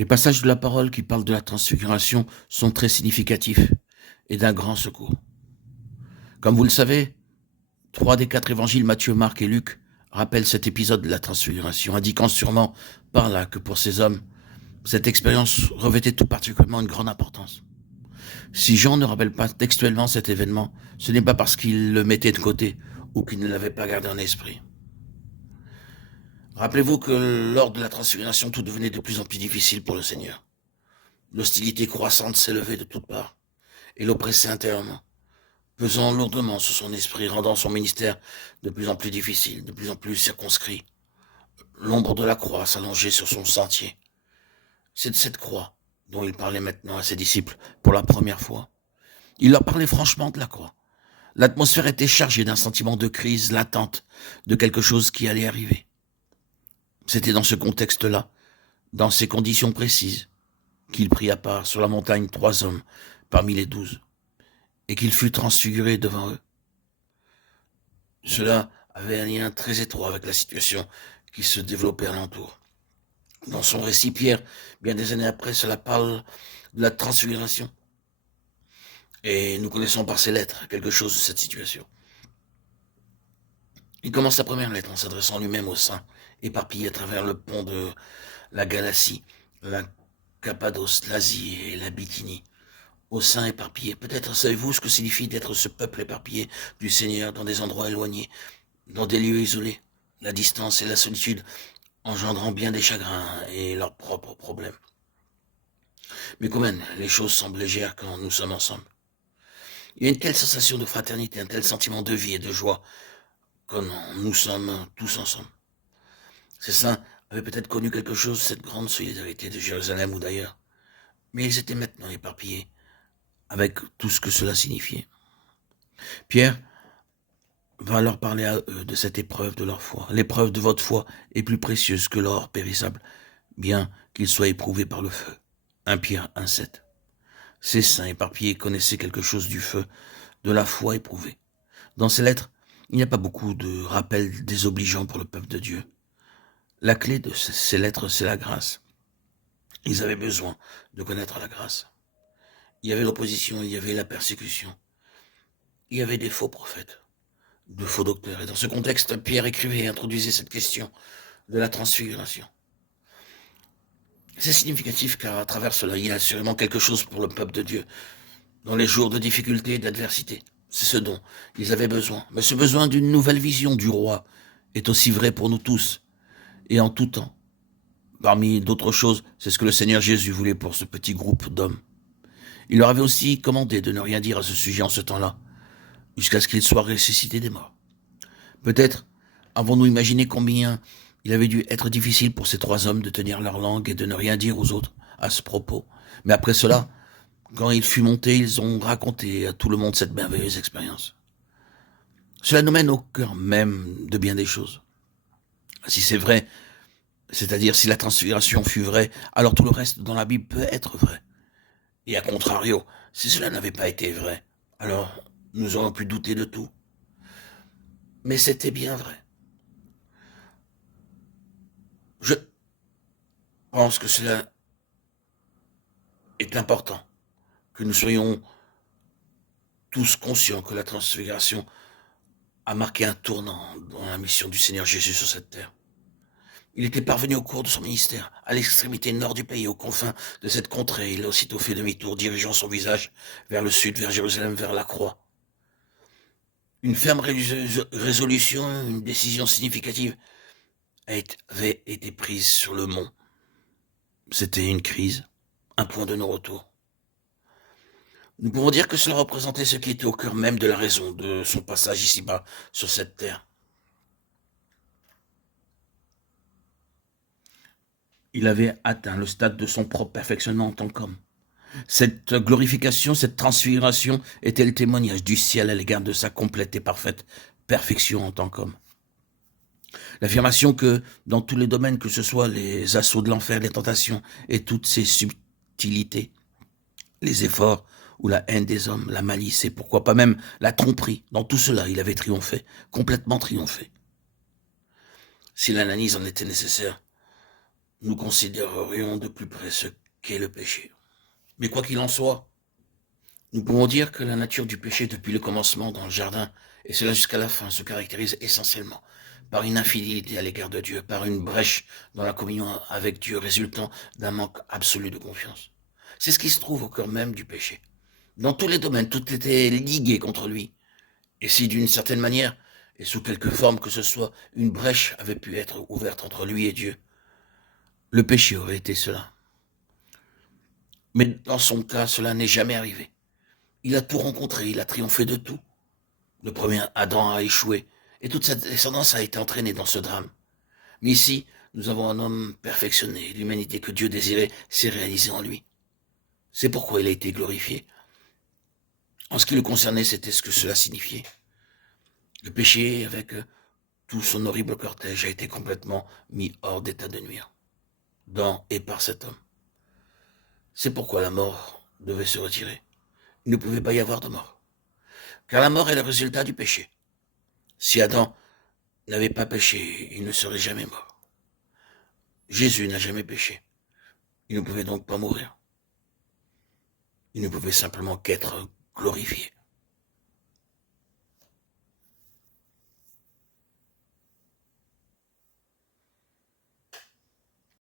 Les passages de la parole qui parlent de la transfiguration sont très significatifs et d'un grand secours. Comme vous le savez, 3 des 4 évangiles, Matthieu, Marc et Luc, rappellent cet épisode de la transfiguration, indiquant sûrement par là que pour ces hommes, cette expérience revêtait tout particulièrement une grande importance. Si Jean ne rappelle pas textuellement cet événement, ce n'est pas parce qu'il le mettait de côté ou qu'il ne l'avait pas gardé en esprit. Rappelez-vous que lors de la transfiguration, tout devenait de plus en plus difficile pour le Seigneur. L'hostilité croissante s'élevait de toutes parts et l'oppressait intérieurement, pesant lourdement sur son esprit, rendant son ministère de plus en plus difficile, de plus en plus circonscrit. L'ombre de la croix s'allongeait sur son sentier. C'est de cette croix dont il parlait maintenant à ses disciples pour la première fois. Il leur parlait franchement de la croix. L'atmosphère était chargée d'un sentiment de crise latente, de quelque chose qui allait arriver. C'était dans ce contexte-là, dans ces conditions précises, qu'il prit à part sur la montagne 3 hommes parmi les 12, et qu'il fut transfiguré devant eux. Cela avait un lien très étroit avec la situation qui se développait alentour. Dans son récit, Pierre, bien des années après, cela parle de la transfiguration. Et nous connaissons par ses lettres quelque chose de cette situation. Il commence sa première lettre en s'adressant lui-même aux saints, éparpillés à travers le pont de la Galatie, la Cappadoce, l'Asie et la Bithynie. Aux saints éparpillés. Peut-être savez-vous ce que signifie d'être ce peuple éparpillé du Seigneur dans des endroits éloignés, dans des lieux isolés, la distance et la solitude engendrant bien des chagrins et leurs propres problèmes. Mais quand même, les choses semblent légères quand nous sommes ensemble. Il y a une telle sensation de fraternité, un tel sentiment de vie et de joie quand nous sommes tous ensemble. Ces saints avaient peut-être connu quelque chose de cette grande solidarité de Jérusalem ou d'ailleurs, mais ils étaient maintenant éparpillés, avec tout ce que cela signifiait. Pierre va leur parler à eux de cette épreuve de leur foi. L'épreuve de votre foi est plus précieuse que l'or périssable, bien qu'il soit éprouvé par le feu. 1 Pierre 1,7. Ces saints éparpillés connaissaient quelque chose du feu, de la foi éprouvée. Dans ces lettres, il n'y a pas beaucoup de rappels désobligeants pour le peuple de Dieu. La clé de ces lettres, c'est la grâce. Ils avaient besoin de connaître la grâce. Il y avait l'opposition, il y avait la persécution. Il y avait des faux prophètes, de faux docteurs. Et dans ce contexte, Pierre écrivait et introduisait cette question de la transfiguration. C'est significatif car à travers cela, il y a assurément quelque chose pour le peuple de Dieu, dans les jours de difficulté et d'adversité. C'est ce dont ils avaient besoin. Mais ce besoin d'une nouvelle vision du roi est aussi vrai pour nous tous, et en tout temps. Parmi d'autres choses, c'est ce que le Seigneur Jésus voulait pour ce petit groupe d'hommes. Il leur avait aussi commandé de ne rien dire à ce sujet en ce temps-là, jusqu'à ce qu'il soit ressuscité des morts. Peut-être avons-nous imaginé combien il avait dû être difficile pour ces 3 hommes de tenir leur langue et de ne rien dire aux autres à ce propos. Mais après cela, quand il fut monté, ils ont raconté à tout le monde cette merveilleuse expérience. Cela nous mène au cœur même de bien des choses. Si c'est vrai, c'est-à-dire si la transfiguration fut vraie, alors tout le reste dans la Bible peut être vrai. Et à contrario, si cela n'avait pas été vrai, alors nous aurions pu douter de tout. Mais c'était bien vrai. Je pense que cela est important, que nous soyons tous conscients que la transfiguration a marqué un tournant dans la mission du Seigneur Jésus sur cette terre. Il était parvenu au cours de son ministère, à l'extrémité nord du pays, aux confins de cette contrée. Il a aussitôt fait demi-tour, dirigeant son visage vers le sud, vers Jérusalem, vers la croix. Une ferme résolution, une décision significative avait été prise sur le mont. C'était une crise, un point de non-retour. Nous pouvons dire que cela représentait ce qui était au cœur même de la raison de son passage ici-bas, sur cette terre. Il avait atteint le stade de son propre perfectionnement en tant qu'homme. Cette glorification, cette transfiguration était le témoignage du ciel à l'égard de sa complète et parfaite perfection en tant qu'homme. L'affirmation que, dans tous les domaines, que ce soit les assauts de l'enfer, les tentations et toutes ses subtilités, les efforts ou la haine des hommes, la malice et pourquoi pas même la tromperie, dans tout cela, il avait triomphé, complètement triomphé. Si l'analyse en était nécessaire, nous considérerions de plus près ce qu'est le péché. Mais quoi qu'il en soit, nous pouvons dire que la nature du péché depuis le commencement dans le jardin, et cela jusqu'à la fin, se caractérise essentiellement par une infidélité à l'égard de Dieu, par une brèche dans la communion avec Dieu résultant d'un manque absolu de confiance. C'est ce qui se trouve au cœur même du péché. Dans tous les domaines, tout était ligué contre lui. Et si d'une certaine manière, et sous quelque forme que ce soit, une brèche avait pu être ouverte entre lui et Dieu, le péché aurait été cela. Mais dans son cas, cela n'est jamais arrivé. Il a tout rencontré, il a triomphé de tout. Le premier Adam a échoué, et toute sa descendance a été entraînée dans ce drame. Mais ici, nous avons un homme perfectionné, l'humanité que Dieu désirait s'est réalisée en lui. C'est pourquoi il a été glorifié. En ce qui le concernait, c'était ce que cela signifiait. Le péché, avec tout son horrible cortège, a été complètement mis hors d'état de nuire, dans et par cet homme. C'est pourquoi la mort devait se retirer. Il ne pouvait pas y avoir de mort, car la mort est le résultat du péché. Si Adam n'avait pas péché, il ne serait jamais mort. Jésus n'a jamais péché. Il ne pouvait donc pas mourir. Il ne pouvait simplement qu'être glorifié.